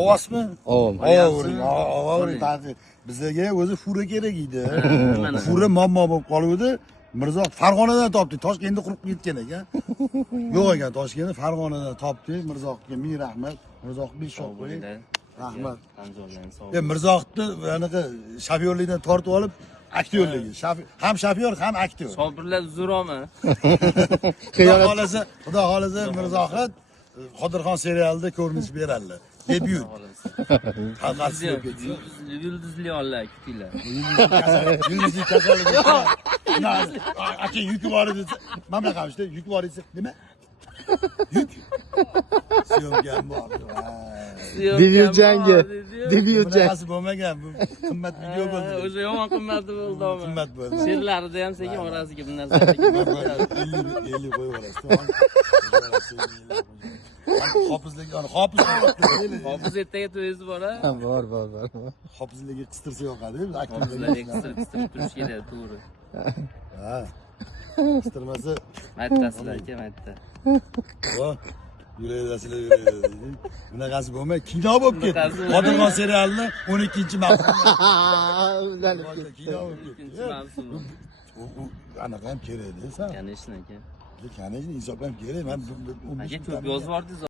Ovasmi? Ovom. Ovavering. Bizga o'zi fura kerak edi. Fura muammo bo'lib qoluvdi. Mirzo Farg'onadan topdi. Toshkentda qurib ketgan ekan. Yo'q ekan Toshkentda, Farg'onadan topdi. Mirzoga ming rahmat. Mirzoga besh shoh qo'ying. Rahmat. Mirzoqni anaqa shofyorlikdan tortib olib, aktyorligi. Ham shofyor, ham aktyor. Sobirlar zo'rami? Xudo xolasa Mirzoqat Qodirxon serialida ko'rinish beradilar. Debyut. Hammasi Yulduzli onlar kutinglar. Yulduzli kasallik. Aka yuki bor edi. Mana qamishda yuki bor edi. Nima? Yuk. Syomkam bor. Debyut jangi. Debyut jangi. Bunaqasi bo'lmagan. Bu qimmat video bo'ldi. O'zi yomon qimmat bo'ldi. Qimmat bo'ldi. She'rlarida ham sekin orasiga bir narsa. 50 qo'yib yuborasiz. Hofizlik, Hofiz ertaga to'yingiz bor a? Bor. Hofizligi qistirsa yoqadi. Hofizlarga qistirib turish kerak, to'g'ri. Ha. Qistirmasa Mayttasizlar aka, maytta. voh, yuraylasizlar. Bunaqasi bo'lmay, kino bo'lib ketdi. Qodirxon serialini 12-mavsum. Kino bo'lib ketdi. Anaqa ham kerak edi, san. Kanishni aka. Kanishni hisob ham kerak. Men aka ko'p yozib yubordingiz.